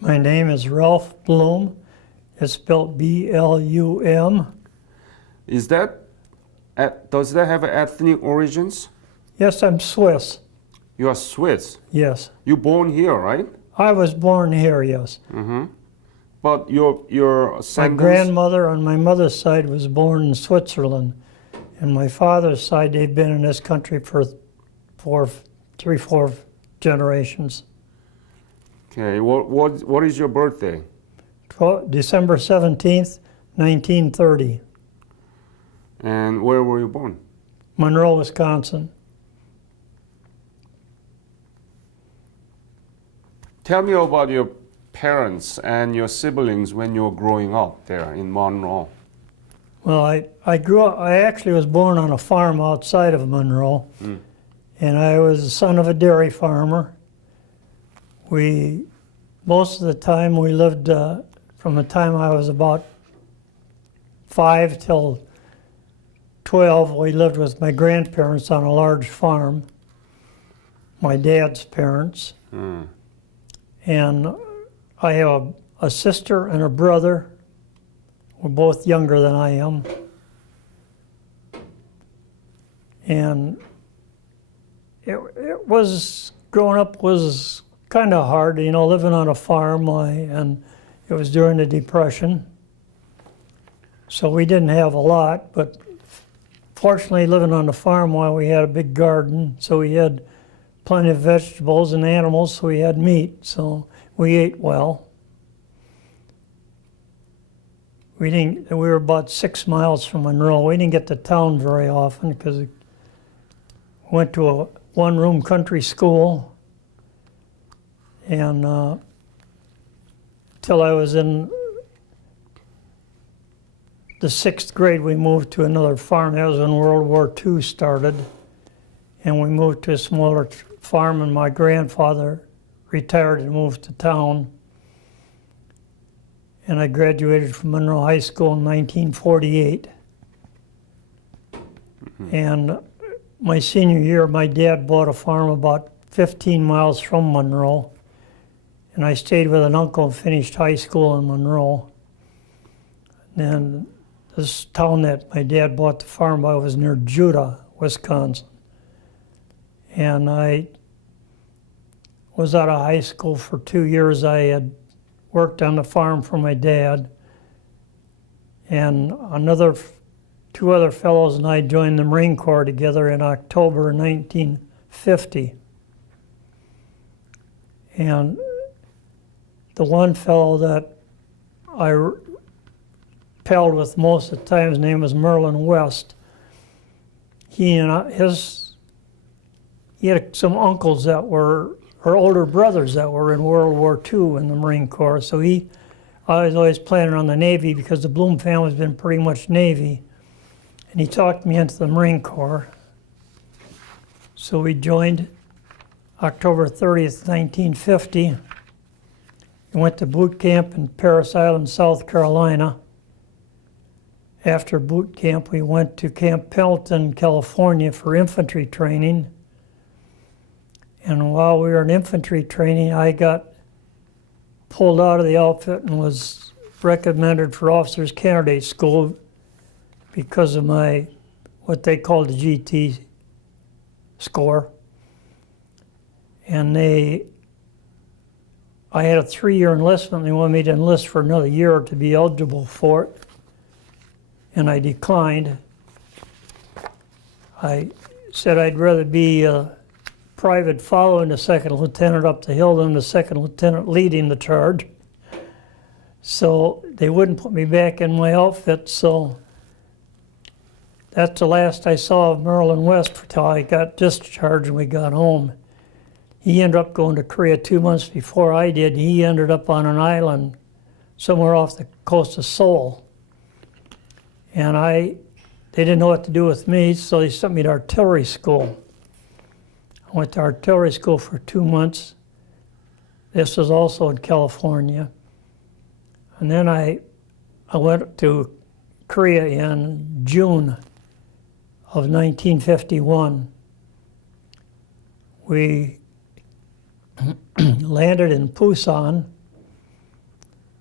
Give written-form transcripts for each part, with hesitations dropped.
My name is Ralph Blum. It's spelled B-L-U-M. Does that have ethnic origins? Yes, I'm Swiss. You are Swiss. Yes. You born here, right? I was born here, yes. Mm-hmm. But your My ascendants... grandmother on my mother's side was born in Switzerland. And my father's side, they've been in this country for three, four generations. Okay, what is your birthday? December 17th, 1930. And where were you born? Monroe, Wisconsin. Tell me about your parents and your siblings when you were growing up there in Monroe. Well, I actually was born on a farm outside of Monroe, and I was the son of a dairy farmer. Most of the time we lived, from the time I was about 5 till 12, we lived with my grandparents on a large farm, my dad's parents. And I have a sister and a brother. We're both younger than I am. And it was, growing up was kind of hard, you know, living on a farm, and it was during the Depression. So we didn't have a lot, but fortunately living on the farm, while we had a big garden, so we had plenty of vegetables and animals, so we had meat, so we ate well. We were about 6 miles from Monroe. We didn't get to town very often because we went to a one-room country school, and till I was in the 6th grade, we moved to another farm. That was when World War II started, and we moved to a smaller farm, and my grandfather retired and moved to town. And I graduated from Monroe High School in 1948. And my senior year, my dad bought a farm about 15 miles from Monroe, and I stayed with an uncle and finished high school in Monroe. And this town that my dad bought the farm by was near Judah, Wisconsin. And I was out of high school for 2 years. I had worked on the farm for my dad, and two other fellows and I joined the Marine Corps together in October 1950. And the one fellow that I palled with most of the time, his name was Merlin West. He had some uncles that were, or older brothers that were in World War II in the Marine Corps. So I was always planning on the Navy because the Blum family's been pretty much Navy. And he talked me into the Marine Corps. So we joined October 30th, 1950. We went to boot camp in Parris Island, South Carolina. After boot camp, we went to Camp Pendleton, California for infantry training. And while we were in infantry training, I got pulled out of the outfit and was recommended for Officers Candidate School because of my, what they called the GT score. And I had a 3-year enlistment. They wanted me to enlist for another year to be eligible for it. And I declined. I said I'd rather be a private following the second lieutenant up the hill than the second lieutenant leading the charge. So they wouldn't put me back in my outfit, so that's the last I saw of Merlin West until I got discharged and we got home. He ended up going to Korea 2 months before I did. He ended up on an island somewhere off the coast of Seoul. And they didn't know what to do with me, so they sent me to artillery school. I went to artillery school for 2 months. This was also in California. And then I went to Korea in June of 1951. We landed in Busan,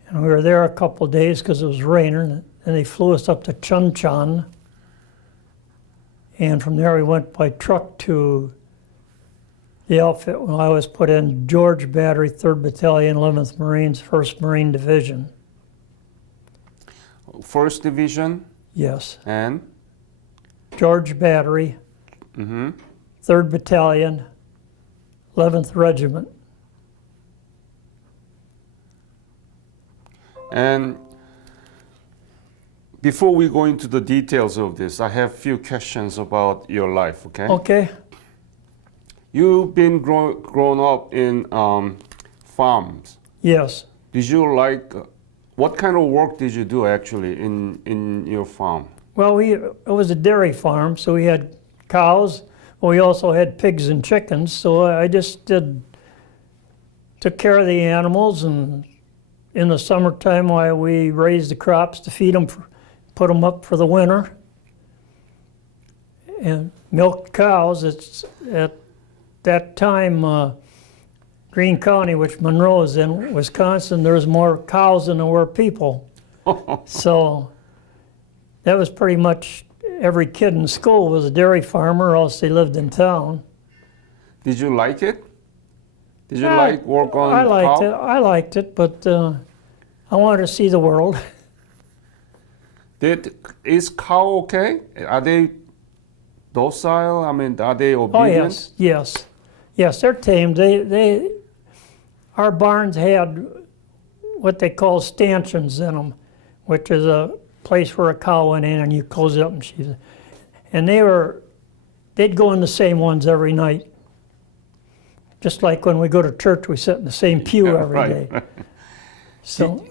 And we were there a couple of days because it was raining, and they flew us up to Chuncheon. And from there we went by truck to the outfit when I was put in George Battery, 3rd Battalion, 11th Marines, 1st Marine Division. 1st Division Yes. and? George Battery, 3rd Battalion, 11th Regiment. And before we go into the details of this, I have a few questions about your life, okay? Okay. You've been grown up in farms. Yes. Did you like, what kind of work did you do actually in your farm? Well, it was a dairy farm, so we had cows. We also had pigs and chickens, so I just took care of the animals, and in the summertime we raised the crops to feed them, put them up for the winter, and milked cows. It's at that time, Greene County, which Monroe is in, Wisconsin, there's more cows than there were people. So that was pretty much every kid in school was a dairy farmer, or else they lived in town. Did you like it? Did you like work on I liked cow? it. I liked it, but I wanted to see the world. Is cow okay? Are they docile? I mean, are they Oh obedient? yes, they're tamed. Our barns had what they call stanchions in them, which is a place where a cow went in and you close it up and they'd go in the same ones every night. Just like when we go to church, we sit in the same pew every day. So,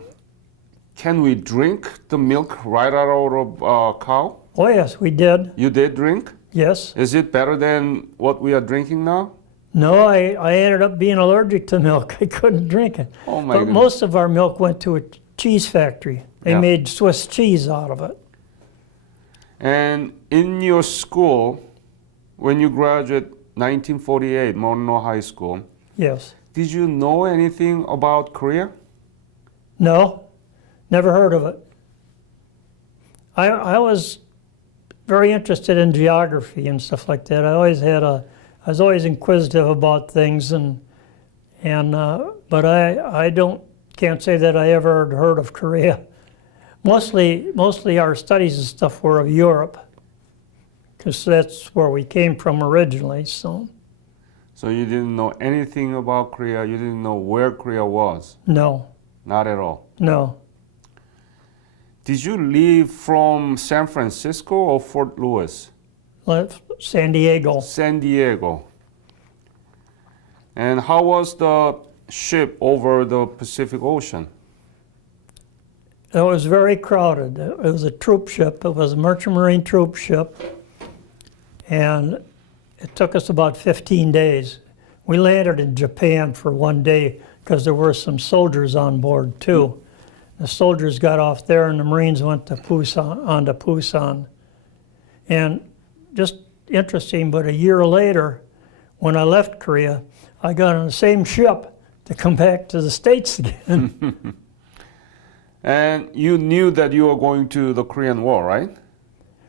can we drink the milk right out of cow? oh yes, we did. You did drink? Yes. Is it better than what we are drinking now? No, I ended up being allergic to milk. I couldn't drink it. Oh my But goodness. most of our milk went to a cheese factory. They Yeah. made Swiss cheese out of it. And in your school, when you graduated 1948, Monroe High School, Yes. did you know anything about Korea? No, never heard of it. I was very interested in geography and stuff like that. I was always inquisitive about things, but I can't say that I ever had heard of Korea. Mostly our studies and stuff were of Europe, because that's where we came from originally. So So you didn't know anything about Korea. You didn't know where Korea was. no, Not at all. no. Did you leave from San Francisco or Fort Lewis? Left San Diego. San Diego. And how was the ship over the Pacific Ocean? It was very crowded. It was a troop ship. It was a merchant marine troop ship, and it took us about 15 days. We landed in Japan for one day because there were some soldiers on board too. The soldiers got off there, and the Marines went to Pusan. And just interesting, but a year later, when I left Korea, I got on the same ship to come back to the States again. And you knew that you were going to the Korean War, right?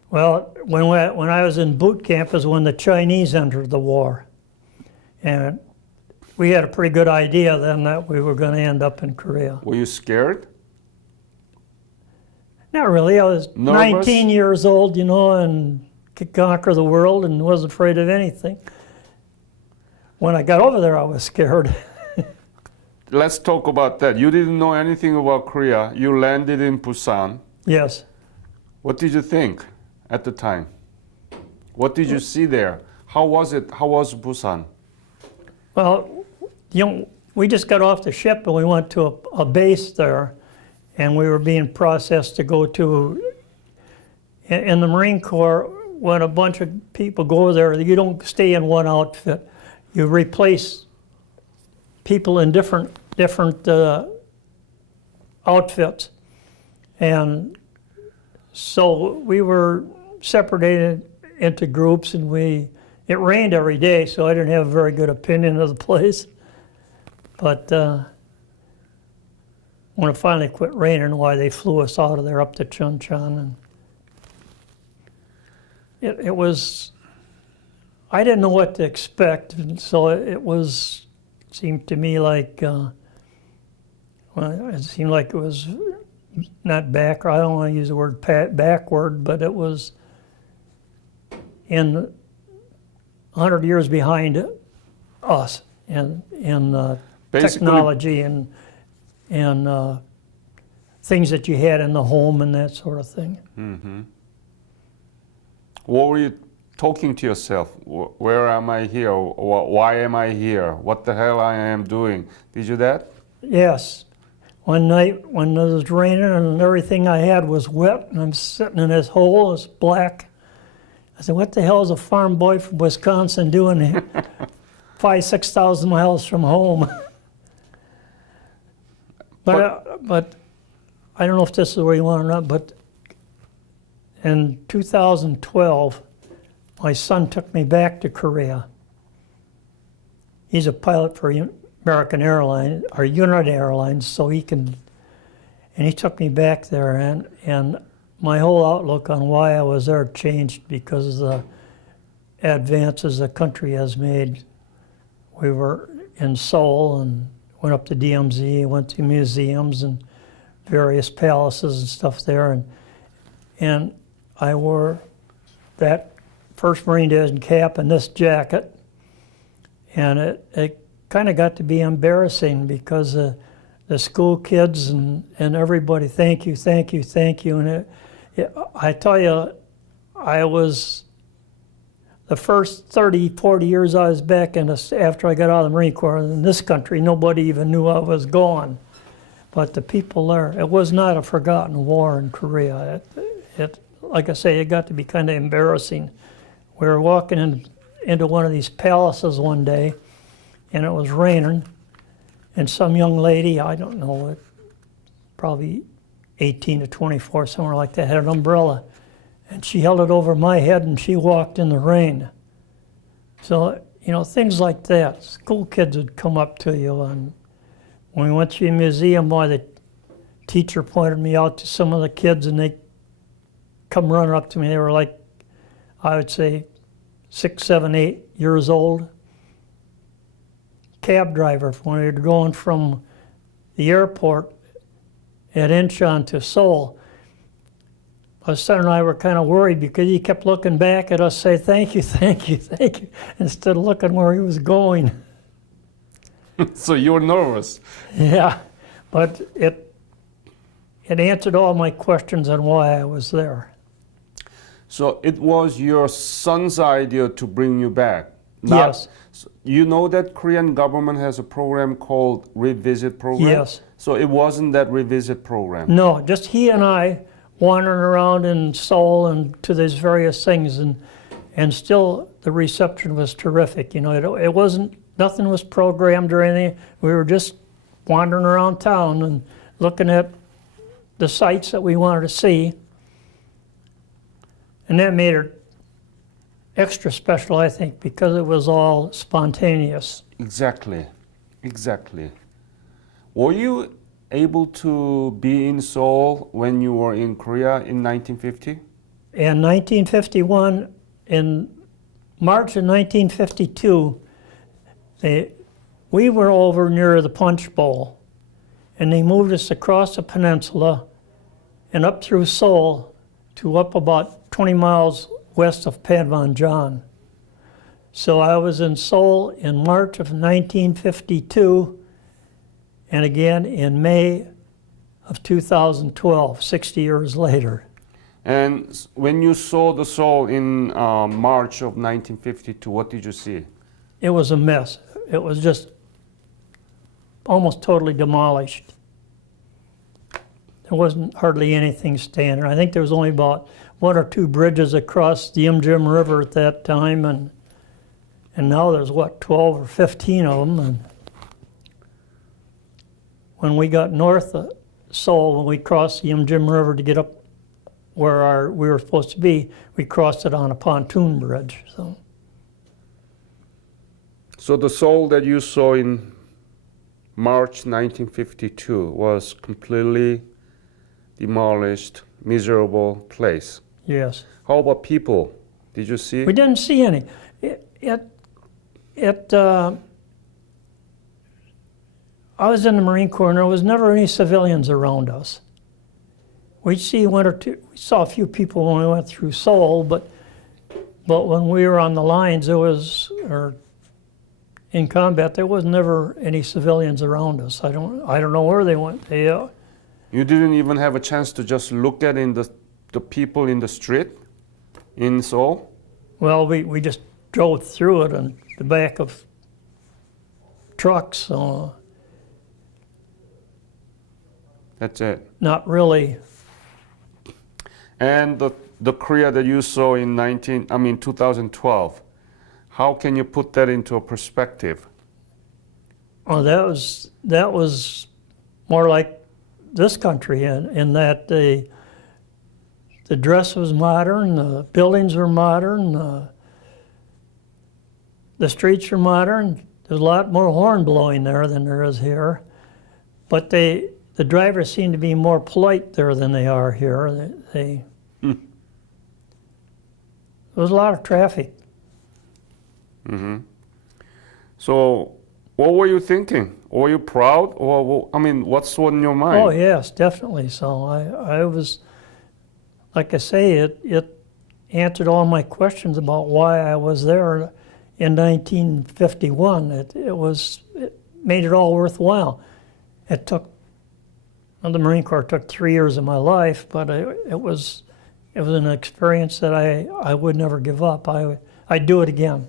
Well, when I was in boot camp is when the Chinese entered the war. And we had a pretty good idea then that we were going to end up in Korea. Were you scared? Not really. I was Nervous? 19 years old, and could conquer the world and wasn't afraid of anything. When I got over there, I was scared. Let's talk about that. You didn't know anything about Korea. You landed in Busan. Yes. What did you think at the time? What did you see there? How was it? How was Busan? Well, we just got off the ship and we went to a base there, and we were being processed to go to, in the Marine Corps, when a bunch of people go there, you don't stay in one outfit. You replace people in different outfits. And so we were separated into groups, and it rained every day, so I didn't have a very good opinion of the place. But when it finally quit raining, why they flew us out of there up to Chuncheon. And it was, I didn't know what to expect, and so seemed to me like, well, it seemed like it was not back, I don't want to use the word backward, but it was in 100 years behind us in technology and things that you had in the home and that sort of thing. Mm-hmm. What were you talking to yourself? Where am I here? Why am I here? What the hell I am doing? Did you that? Yes. One night when it was raining and everything I had was wet and I'm sitting in this hole, it's black. I said, what the hell is a farm boy from Wisconsin doing here? 6,000 miles from home. But I don't know if this is where you want or not, but in 2012, my son took me back to Korea. He's a pilot for American Airlines, or United Airlines, so he took me back there, and my whole outlook on why I was there changed because of the advances the country has made. We were in Seoul and went up to DMZ, went to museums and various palaces and stuff there, and I wore that first Marine Division cap and this jacket, and it kind of got to be embarrassing because the school kids and everybody, thank you, thank you, thank you, and I tell you, I was, the first 30, 40 years I was back after I got out of the Marine Corps in this country, nobody even knew I was gone. But the people there, it was not a forgotten war in Korea. Like I say, it got to be kind of embarrassing. We were walking into one of these palaces one day, and it was raining, and some young lady, I don't know, probably 18 to 24, somewhere like that, had an umbrella, and she held it over my head and she walked in the rain. So, things like that. School kids would come up to you, and when we went to a museum, the teacher pointed me out to some of the kids, and they come running up to me. They were like, I would say, 6, 7, 8 years old. Cab driver, when we were going from the airport at Incheon to Seoul, my son and I were kind of worried because he kept looking back at us, say, thank you, thank you, thank you, instead of looking where he was going. So you were nervous. Yeah, but it answered all my questions on why I was there. So it was your son's idea to bring you back? Yes. You know that Korean government has a program called Revisit Program? Yes. So it wasn't that Revisit Program? No, just he and I wandering around in Seoul and to these various things, and still the reception was terrific. It wasn't, nothing was programmed or anything. We were just wandering around town and looking at the sights that we wanted to see. And that made it extra special, I think, because it was all spontaneous. Exactly. Were you able to be in Seoul when you were in Korea in 1950? In 1951, in March of 1952, we were over near the Punch Bowl, and they moved us across the peninsula and up through Seoul to up about 20 miles west of Panmunjom. So I was in Seoul in March of 1952, and again in May of 2012, 60 years later. And when you saw the Seoul in March of 1952, what did you see? It was a mess. It was just almost totally demolished. There wasn't hardly anything standing. I think there was only about 1 or 2 bridges across the Imjim River at that time, and now there's, 12 or 15 of them. And when we got north of Seoul, when we crossed the Imjim River to get up where we were supposed to be, we crossed it on a pontoon bridge. So the Seoul that you saw in March 1952 was completely demolished, miserable place. Yes. How about people? Did you see? We didn't see any. I was in the Marine Corps, and there was never any civilians around us. We'd see one or two. We saw a few people when we went through Seoul, but when we were on the lines, or in combat, there was never any civilians around us. I don't know where they went. You didn't even have a chance to just look at the people in the street in Seoul? Well, we just drove through it on the back of trucks, so That's it. not really. And the Korea that you saw in 2012, how can you put that into a perspective? Oh, that was more like this country in that the dress was modern, the buildings were modern, the streets are modern. There's a lot more horn blowing there than there is here, but the drivers seem to be more polite there than they are here. There was a lot of traffic. Mm-hmm. So, what were you thinking? Were you proud, or what's on your mind? Oh yes, definitely. So I was, like I say, it answered all my questions about why I was there in 1951. It made it all worthwhile. The Marine Corps took 3 years of my life, but it was an experience that I would never give up. I'd do it again.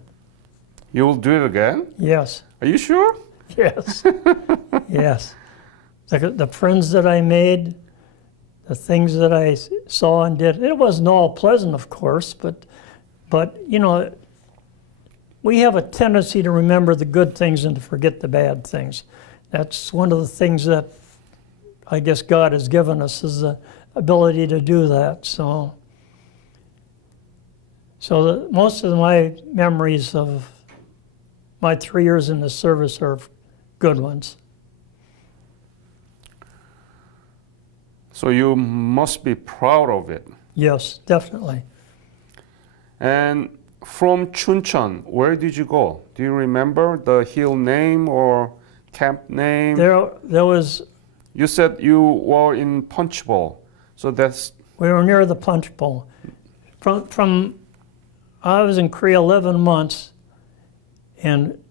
You'll do it again? Yes. Are you sure? Yes. Yes. The friends that I made, the things that I saw and did, it wasn't all pleasant, of course, but we have a tendency to remember the good things and to forget the bad things. That's one of the things that I guess God has given us, is the ability to do that. So most of my memories of my 3 years in the service are good ones. So you must be proud of it. Yes, definitely. And from Chuncheon, where did you go? Do you remember the hill name or camp name? There was. You said you were in Punch Bowl, so that's. We were near the Punch Bowl. I was in Korea 11 months, and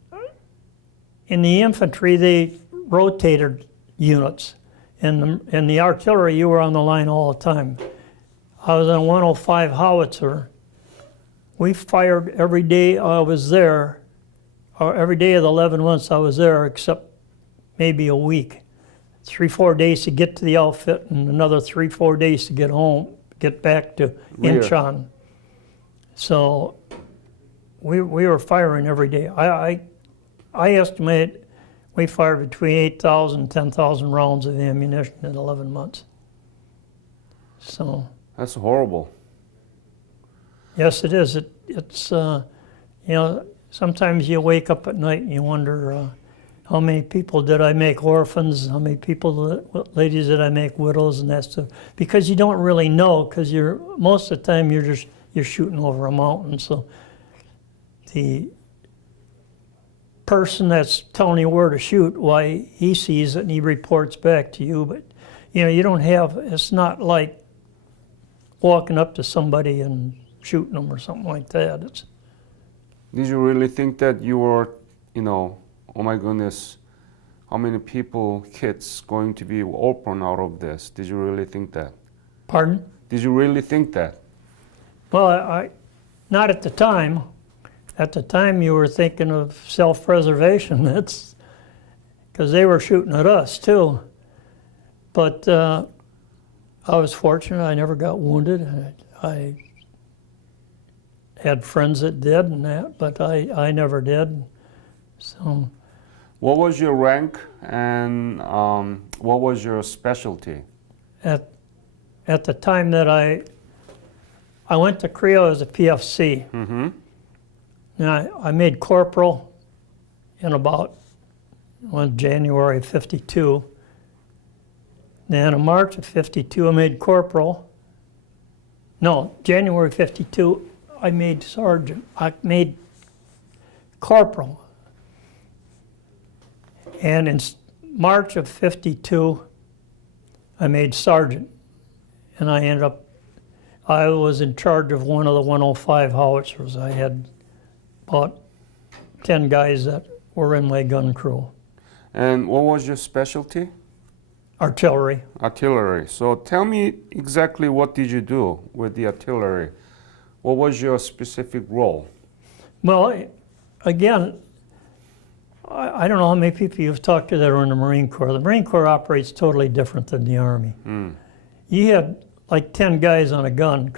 in the infantry they rotated units. In the artillery, you were on the line all the time. I was on 105 howitzer. We fired every day I was there, or every day of the 11 months I was there, except maybe a week. 3-4 days to get to the outfit, and another 3-4 days to get back to Incheon. So we were firing every day. I estimate we fired between 8,000 and 10,000 rounds of ammunition in 11 months. So that's horrible. Yes, it is. It's sometimes you wake up at night and you wonder how many people did I make orphans, how many ladies did I make widows and that stuff, because you don't really know, because most of the time you're shooting over a mountain. So the person that's telling you where to shoot, why, he sees it and he reports back to you, but you don't have, it's not like walking up to somebody and shooting them or something like that. Did you really think that you were, oh my goodness, how many kids going to be orphaned out of this? Did you really think that? Pardon? Did you really think that? Well, not at the time. At the time, you were thinking of self-preservation. That's because they were shooting at us too. But I was fortunate. I never got wounded. I had friends that did and that, but I never did. So. What was your rank and what was your specialty? At the time that I went to Korea as a PFC. Mm-hmm. And I made corporal in about was January of 52. Then in March of 52, I made corporal. No, January 52, I made sergeant. I made corporal. And in March of 52, I made sergeant. And I was in charge of one of the 105 howitzers. I had about 10 guys that were in my gun crew. And what was your specialty? Artillery. Artillery. So tell me exactly what did you do with the artillery? What was your specific role? Well, again, I don't know how many people you've talked to that are in the Marine Corps. The Marine Corps operates totally different than the Army. You had like 10 guys on a gun,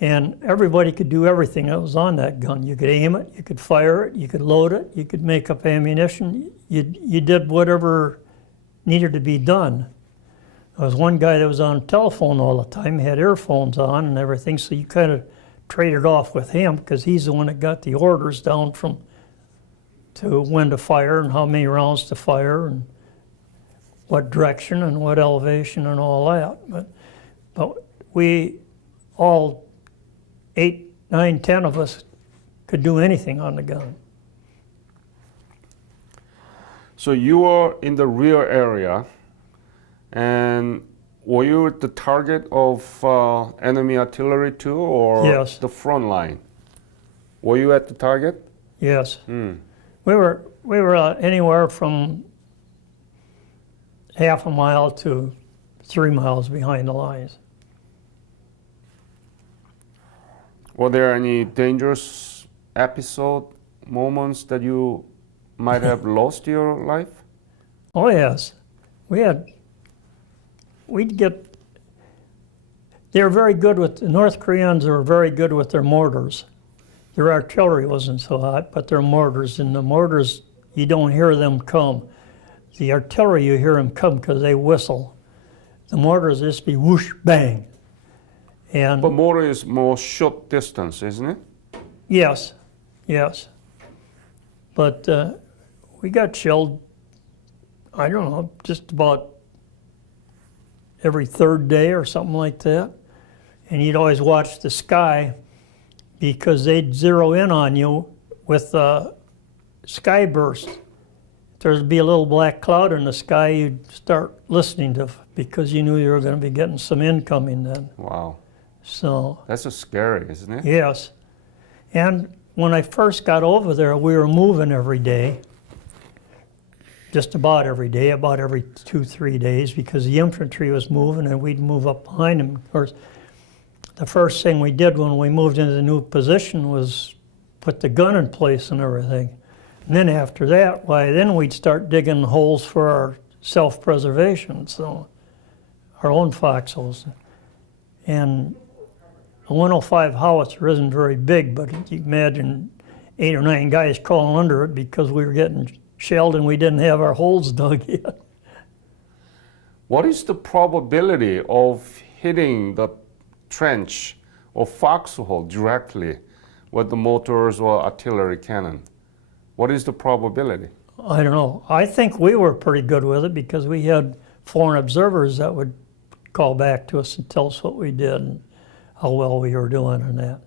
and everybody could do everything that was on that gun. You could aim it, you could fire it, you could load it, you could make up ammunition. You did whatever needed to be done. There was one guy that was on telephone all the time, had earphones on and everything, so you kind of traded off with him because he's the one that got the orders down to when to fire and how many rounds to fire and what direction and what elevation and all that. But we all 8, 9, 10 of us could do anything on the gun. So you were in the rear area, and were you the target of enemy artillery too, or Yes. the front line? Were you at the target? Yes. We were anywhere from half a mile to 3 miles behind the lines. Were there any dangerous moments that you might have lost your life? Oh yes, they were very good with, the North Koreans were very good with their mortars. Their artillery wasn't so hot, but their mortars, and the mortars, you don't hear them come. The artillery, you hear them come because they whistle. The mortars just be whoosh, bang. And But mortar is more short distance, isn't it? yes, yes. But we got shelled, I don't know, just about every third day or something like that. And you'd always watch the sky because they'd zero in on you with sky burst. There'd be a little black cloud in the sky, you'd start listening to because you knew you were going to be getting some incoming then. Wow. So That's so scary, isn't it? yes. And when I first got over there, we were moving every day. Just about every day, about every 2-3 days, because the infantry was moving and we'd move up behind them. Of course, the first thing we did when we moved into the new position was put the gun in place and everything. And then after that, then we'd start digging holes for our self-preservation, so our own foxholes. And a 105 howitzer isn't very big, but you can imagine 8 or 9 guys crawling under it because we were getting shelled and we didn't have our holes dug yet. What is the probability of hitting the trench or foxhole directly with the mortars or artillery cannon? What is the probability? I don't know. I think we were pretty good with it because we had foreign observers that would call back to us and tell us what we did and how well we were doing and that.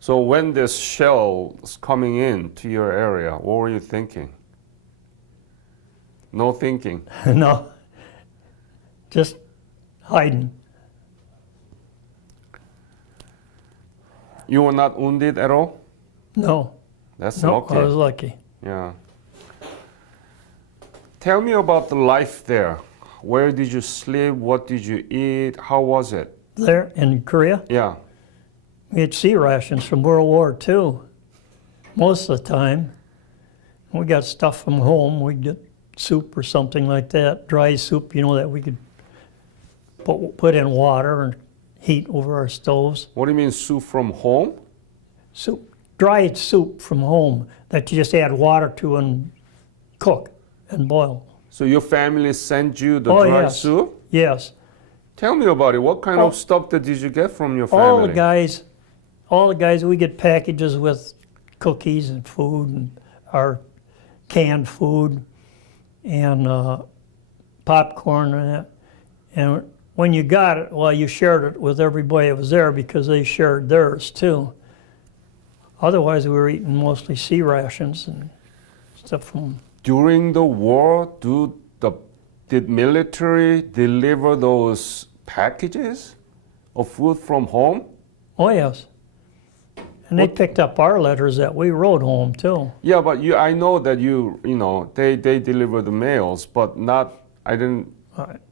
So when this shell is coming in to your area, what were you thinking? No thinking. No, just hiding. You were not wounded at all? No, That's no, lucky. I was lucky. Yeah. Tell me about the life there. Where did you sleep? What did you eat? How was it? There in Korea, Yeah. we had sea rations from World War II most of the time. We got stuff from home. We'd get soup or something like that, dry soup, that we could put in water and heat over our stoves. What do you mean soup from home? Soup, dried soup from home that you just add water to and cook and boil. So your family sent you the Oh, dry yes. soup? Yes. Tell me about it. What kind Oh. of stuff did you get from your family? All the guys, we get packages with cookies and food and our canned food and popcorn and that. And when you got it, well, you shared it with everybody that was there because they shared theirs too. Otherwise, we were eating mostly sea rations and stuff from. During the war, did military deliver those packages of food from home? Oh yes. And they picked up our letters that we wrote home too. Yeah, but I know that they deliver the mails, but I didn't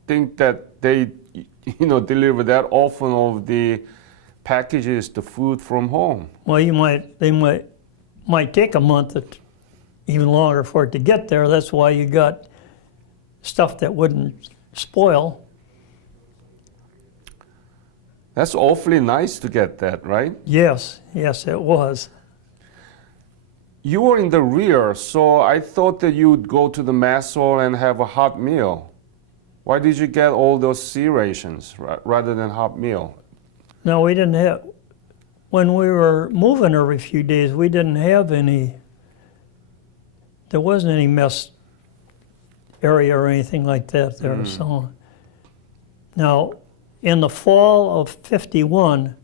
think that they, deliver that often of the packages, the food from home. Well, they might take a month, even longer for it to get there. That's why you got stuff that wouldn't spoil. That's awfully nice to get that, right? Yes, it was. You were in the rear, so I thought that you would go to the mess hall and have a hot meal. Why did you get all those sea rations rather than hot meal? No, we didn't have. When we were moving every few days, we didn't have any. There wasn't any mess area or anything like that there. So now, in the fall of '51,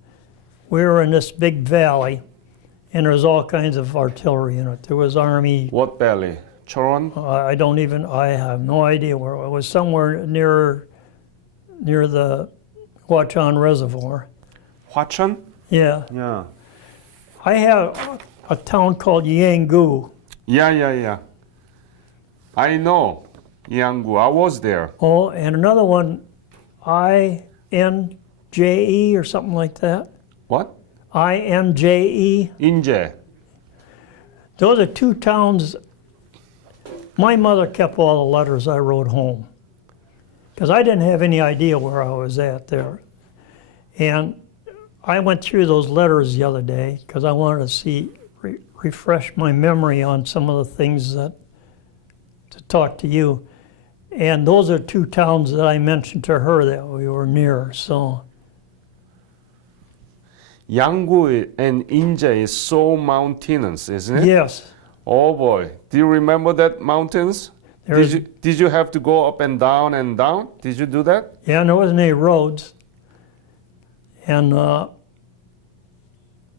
we were in this big valley, and there was all kinds of artillery in it. There was Army. What valley? Choron? I have no idea where it was. Somewhere near the Huachan Reservoir. Huachan? Yeah. Yeah. I have a town called Yangu. Yeah. I know Yangu. I was there. Oh, and another one, INJE or something like that. What? INJE. Inje. Those are two towns. My mother kept all the letters I wrote home because I didn't have any idea where I was at there. And I went through those letters the other day because I wanted to refresh my memory on some of the things to talk to you. And those are two towns that I mentioned to her that we were near. So Yangu and Inje is so mountainous, isn't it? yes. Oh boy, do you remember that mountains? Did you have to go up and down and down? Did you do that? Yeah, and there wasn't any roads. And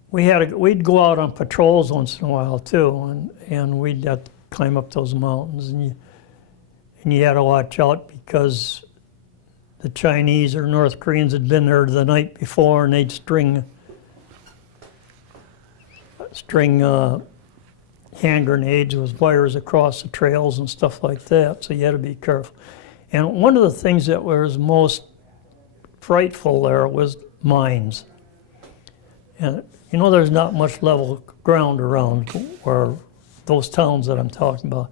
we'd go out on patrols once in a while too, and we'd have to climb up those mountains, and you had to watch out because the Chinese or North Koreans had been there the night before, and they'd string hand grenades with wires across the trails and stuff like that, so you had to be careful. And one of the things that was most frightful there was mines. And there's not much level ground around where those towns that I'm talking about.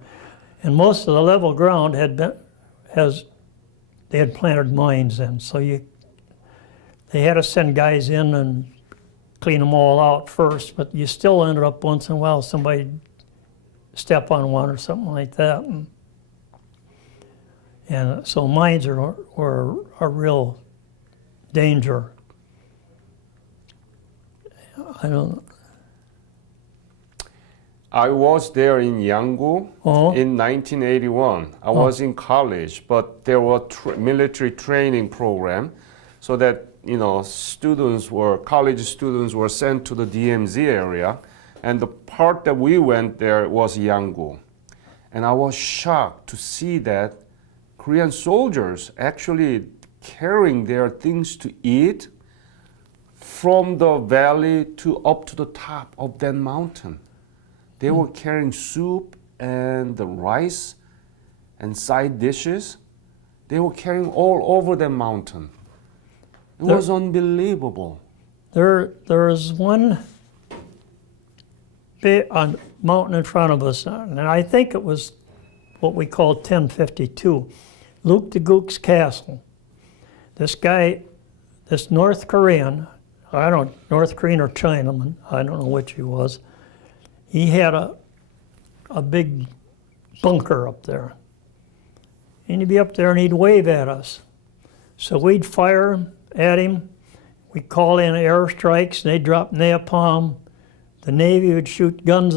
And most of the level ground they had planted mines in, so they had to send guys in and clean them all out first, but you still ended up once in a while somebody step on one or something like that. And so mines were a real danger. I was there in Yangu in 1981. I was in college, but there was military training program, so that college students were sent to the DMZ area, and the part that we went there was Yangu. And I was shocked to see that Korean soldiers actually carrying their things to eat from the valley up to the top of that mountain. They were carrying soup and the rice and side dishes. They were carrying all over the mountain. It was unbelievable. There is one big mountain in front of us, and I think it was what we call 1052, Luke de Gook's Castle. This guy, this North Korean or Chinaman, I don't know which he was, he had a big bunker up there. And he'd be up there and he'd wave at us. So we'd fire at him. We'd call in airstrikes, and they'd drop napalm. The Navy would shoot guns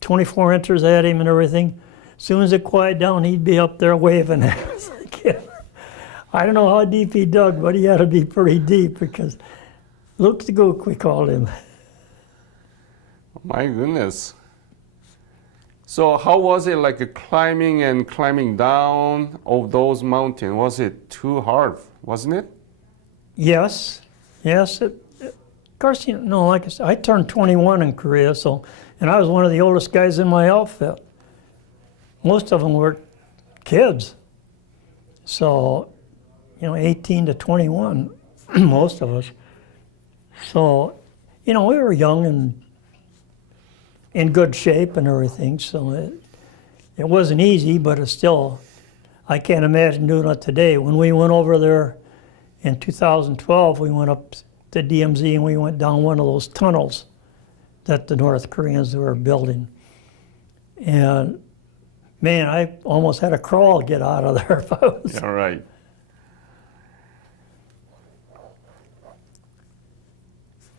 24 inches at him and everything. soon as it quieted down, he'd be up there waving at us. I don't know how deep he dug, but he had to be pretty deep because Luke the Gook, we called him. My goodness. So how was it like climbing and climbing down of those mountains? Was it too hard, wasn't it? Yes, yes. Of course, you know, like I said, I turned 21 in Korea, and I was one of the oldest guys in my outfit. Most of them were kids. So, you know, 18 to 21, most of us. So, you know, we were young and in good shape and everything, so it wasn't easy, but it's still, I can't imagine doing it today. When we went over there in 2012, we went up to DMZ and we went down one of those tunnels that the North Koreans were building. And man, I almost had to crawl to get out of there if I was. Yeah, right.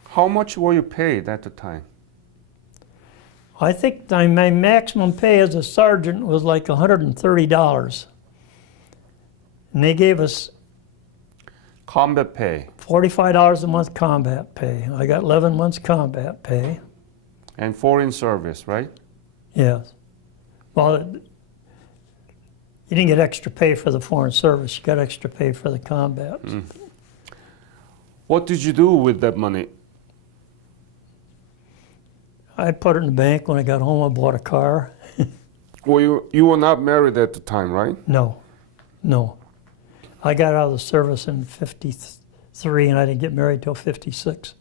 How much were you paid at the time? I think my maximum pay as a sergeant was like $130. And they gave us Combat pay. $45 a month combat pay. I got 11 months combat pay. And foreign service, right? Yes. Well, you didn't get extra pay for the foreign service. You got extra pay for the combat. What did you do with that money? I put it in the bank. When I got home, I bought a car. Well, you were not married at the time, right? No. I got out of the service in 53, and I didn't get married till 56.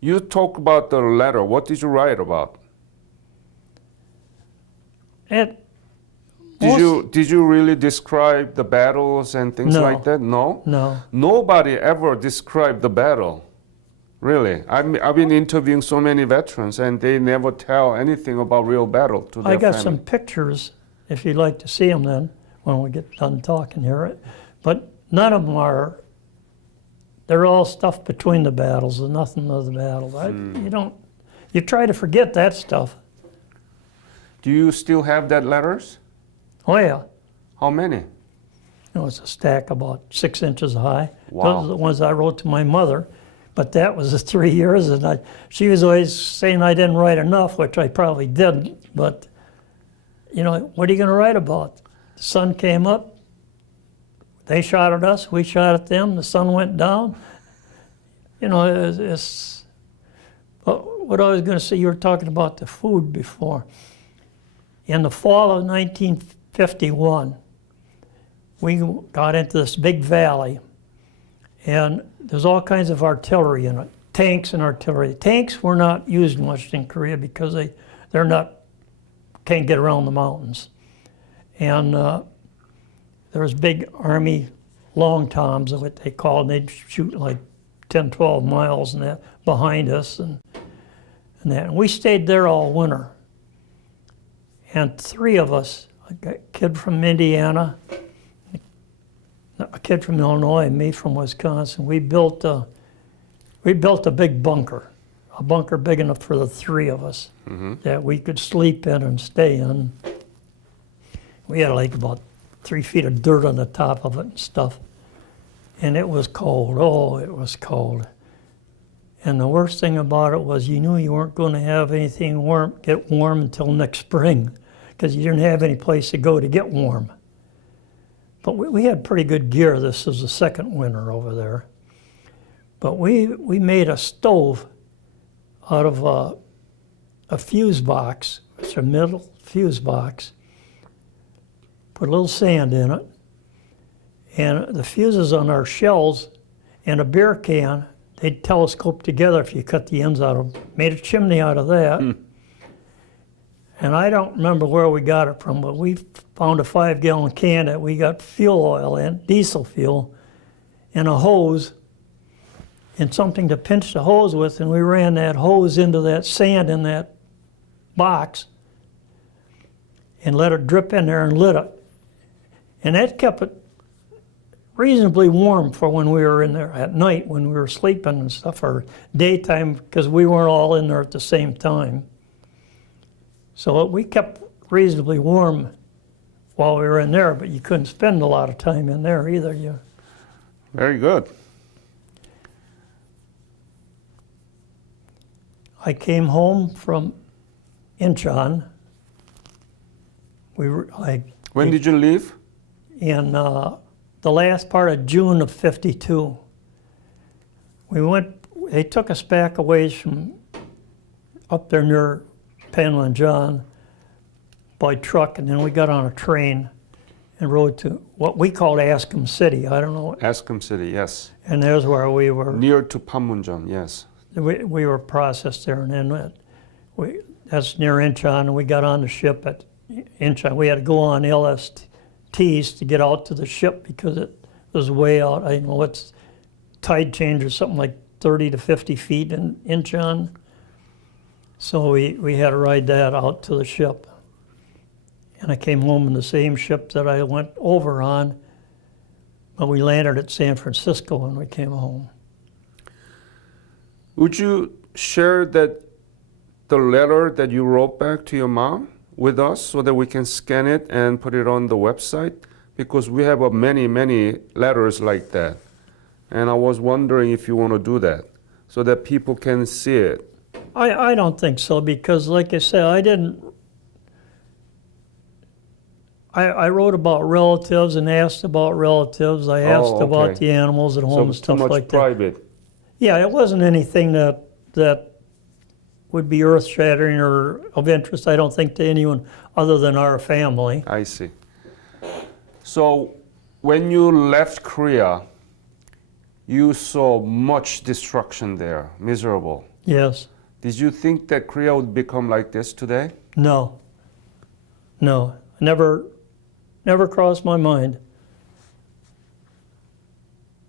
You talk about the letter. What did you write about? Did you really describe the battles and things No. like that? No? No. Nobody ever described the battle. Really. I've been interviewing so many veterans and they never tell anything about real battle to their I got family. some pictures, if you'd like to see them then, when we get done talking here. But none of them are, they're all stuff between the battles and nothing of the battle. You try to forget that stuff. Do you still have that letters? Oh yeah. How many? You know, it's a stack about 6 inches high. Wow. Those are the ones I wrote to my mother. But that was the 3 years, and she was always saying I didn't write enough, which I probably didn't. But, you know, what are you going to write about? The sun came up, they shot at us, we shot at them, the sun went down. You know, it's what I was going to say, you were talking about the food before. In the fall of 1951, we got into this big valley, and there's all kinds of artillery in it, tanks and artillery. Tanks were not used much in Korea because can't get around the mountains. And there was big Army long toms, what they called, and they'd shoot like 10, 12 miles and that behind us and that. And we stayed there all winter. And 3 of us, a kid from Indiana, a kid from Illinois, and me from Wisconsin, we built a big bunker, a bunker big enough for the 3 of us that we could sleep in and stay in. We had like about 3 feet of dirt on the top of it and stuff. And it was cold. Oh, it was cold. And the worst thing about it was you knew you weren't going to have anything get warm until next spring because you didn't have any place to go to get warm. But we had pretty good gear. This was the second winter over there. But we made a stove out of a fuse box. It's a metal fuse box. Put a little sand in it. And the fuses on our shells and a beer can, they'd telescope together if you cut the ends out of them. Made a chimney out of that. And I don't remember where we got it from, but we found a 5-gallon can that we got fuel oil in, diesel fuel, and a hose, and something to pinch the hose with, and we ran that hose into that sand in that box and let it drip in there and lit it. And that kept it reasonably warm for when we were in there at night when we were sleeping and stuff, or daytime, because we weren't all in there at the same time. So we kept reasonably warm while we were in there, but you couldn't spend a lot of time in there either. Very good. I came home from Incheon. When did you leave? In the last part of June of '52. They took us back a ways from up there near Penland John by truck, and then we got on a train and rode to what we called Askham City. I don't know. Askham City, yes. And there's where we were. Near to Panmunjom, yes. We were processed there, and then that's near Incheon, and we got on the ship at Incheon. We had to go on LSTs to get out to the ship because it was way out. I don't know what's tide change or something like 30 to 50 feet in Incheon. So we had to ride that out to the ship. And I came home in the same ship that I went over on, but we landed at San Francisco when we came home. Would you share the letter that you wrote back to your mom with us so that we can scan it and put it on the website? Because we have many, many letters like that. And I was wondering if you want to do that so that people can see it. I don't think so, because like I said, I wrote about relatives and asked about relatives. I asked about the animals at home and stuff too much like that. private. Yeah, it wasn't anything that would be earth-shattering or of interest, I don't think, to anyone other than our family. I see. So when you left Korea, you saw much destruction there, miserable. Yes. Did you think that Korea would become like this today? No. Never crossed my mind.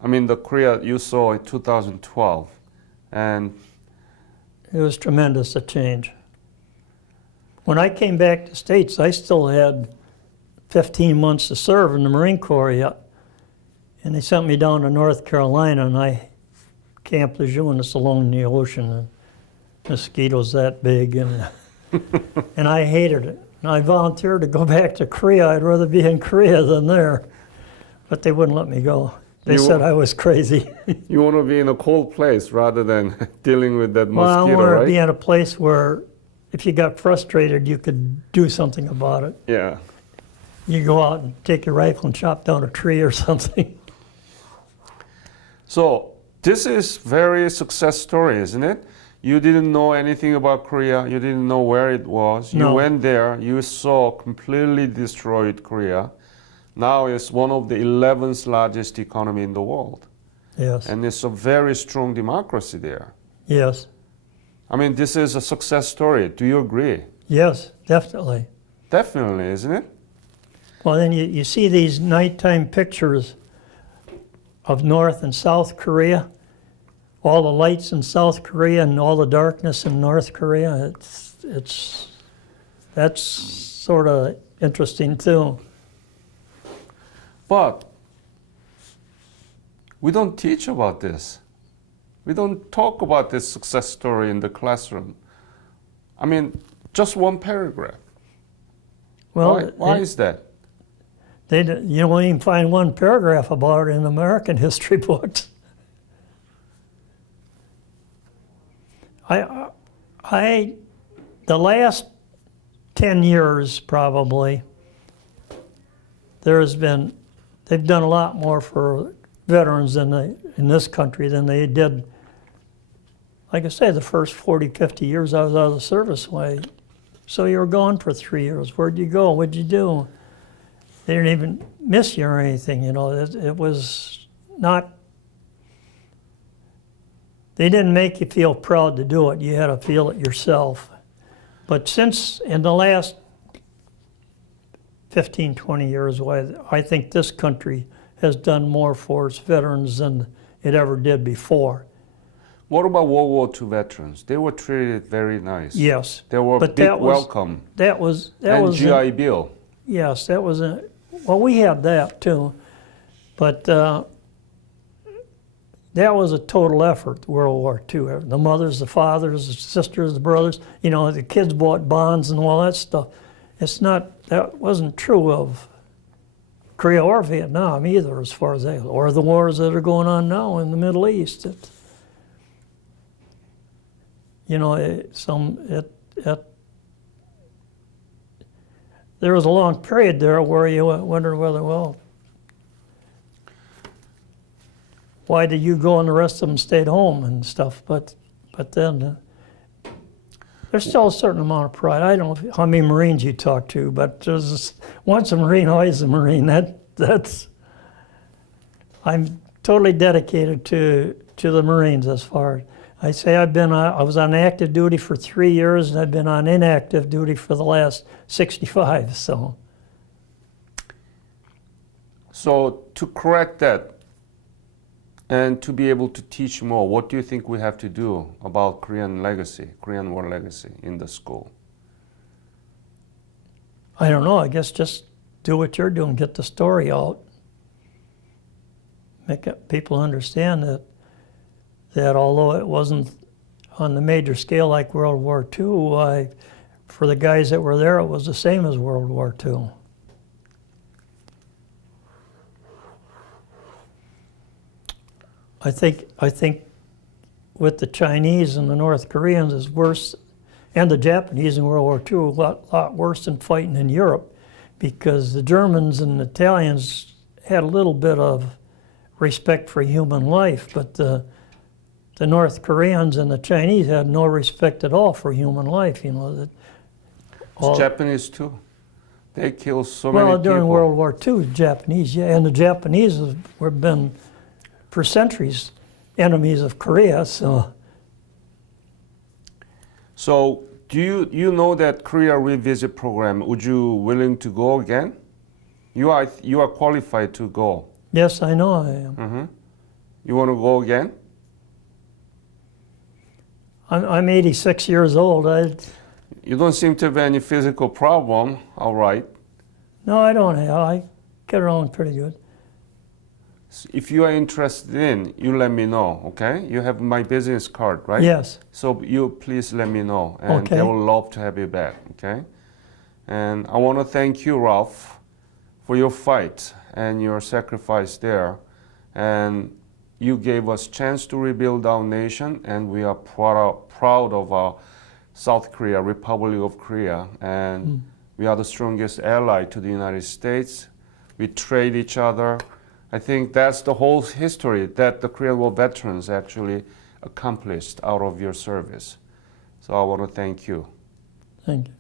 I mean, the Korea you saw in 2012, and it was tremendous, a change. When I came back to the States, I still had 15 months to serve in the Marine Corps yet. And they sent me down to North Carolina, and Camp Lejeune is along the ocean, and mosquitoes that big, and and I hated it. And I volunteered to go back to Korea. I'd rather be in Korea than there, but they wouldn't let me go. They said I was crazy. You want to be in a cold place rather than dealing with that mosquito, I wanted right? to be in a place where if you got frustrated, you could do something about it. Yeah. You go out and take your rifle and chop down a tree or something. So this is very success story, isn't it? You didn't know anything about Korea. You didn't know where it was. You went there. You saw completely destroyed Korea. Now it's one of the 11th largest economy in the world. Yes. And it's a very strong democracy there. Yes. I mean, this is a success story. Do you agree? Yes, definitely. Definitely, isn't it? Well, then you see these nighttime pictures of North and South Korea, all the lights in South Korea and all the darkness in North Korea. That's sort of interesting too. But we don't teach about this. We don't talk about this success story in the classroom. I mean, just one paragraph. Well, why is that? You won't even find one paragraph about it in American history books. The last 10 years probably, they've done a lot more for veterans in this country than they did, like I say, the first 40, 50 years I was out of the service. So you were gone for 3 years. Where'd you go? What'd you do? They didn't even miss you or anything, you know. It was not, they didn't make you feel proud to do it. You had to feel it yourself. But since in the last 15, 20 years, I think this country has done more for its veterans than it ever did before. What about World War II veterans? They were treated very nice. Yes. They were welcome. That was GI Bill. Yes, that was well, we had that too, but that was a total effort, World War II. The mothers, the fathers, the sisters, the brothers, you know, the kids bought bonds and all that stuff. it's not, that wasn't true of Korea or Vietnam either, as far as or the wars that are going on now in the Middle East. You know, there was a long period there where you wondered whether, well, why did you go and the rest of them stayed home and stuff? But then there's still a certain amount of pride. I don't know how many Marines you talk to, but there's once a Marine, always a Marine. That's I'm totally dedicated to the Marines as far. I say I was on active duty for 3 years, and I've been on inactive duty for the last 65. So to correct that and to be able to teach more, what do you think we have to do about Korean legacy, Korean War legacy in the school? I don't know. I guess just do what you're doing, get the story out, make people understand that although it wasn't on the major scale like World War II, for the guys that were there, it was the same as World War II. I think with the Chinese and the North Koreans is worse, and the Japanese in World War II, a lot worse than fighting in Europe, because the Germans and the Italians had a little bit of respect for human life, but the North Koreans and the Chinese had no respect at all for human life. You know, the Japanese too. They killed so many people. Well, during World War II, the Japanese, yeah, and the Japanese have been for centuries enemies of Korea. So do you know that Korea Revisit program? Would you willing to go again? You are qualified to go. Yes, I know I am. Mm-hmm. You want to go again? I'm 86 years old. You don't seem to have any physical problem. All right. No, I don't have. I get along pretty good. If you are interested in, you let me know, okay? You have my business card, right? Yes. So you please let me know, and Okay. I would love to have you back, okay? And I want to thank you, Ralph, for your fight and your sacrifice there. And you gave us chance to rebuild our nation, and we are proud of our South Korea, Republic of Korea, and we are the strongest ally to the United States. We trade each other. I think that's the whole history that the Korean War veterans actually accomplished out of your service. So I want to thank you. Thank you.